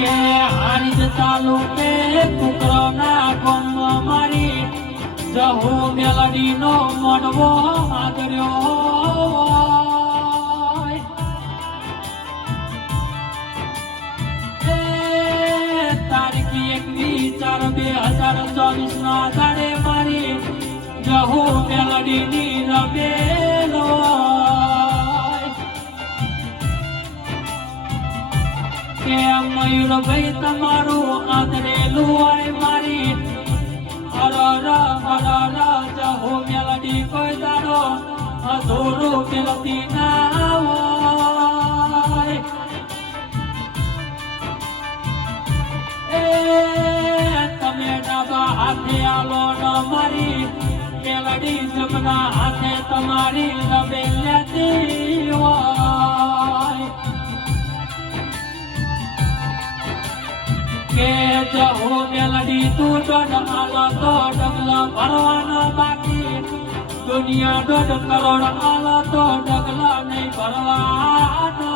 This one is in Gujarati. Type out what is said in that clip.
કે હારીજ તાલુકે કુકરોના ગામમાં મારી જહુ મેલડીનો મોડવો આદર્યો તારીખ 21/4/2024 ના દાડે મારી જહુ મેલડીની રમેલો કે મયુરભાઈ તમારું આદરેલું હોય મારી હરર જહુ મેલડી કોઈ દાડો અધૂરું મેલતી ના હોય તમે ડાબા હાથે આલો ન મારી મેલડી જમના હાથે તમારી રમે લેતી હોય કે જહુ મેલડી તું દોઢ આલો તો ડગલા ભરવાનો બાકી દુનિયા 1.5 કરોડ આલો તો ડગલા નહીં ભરવાનો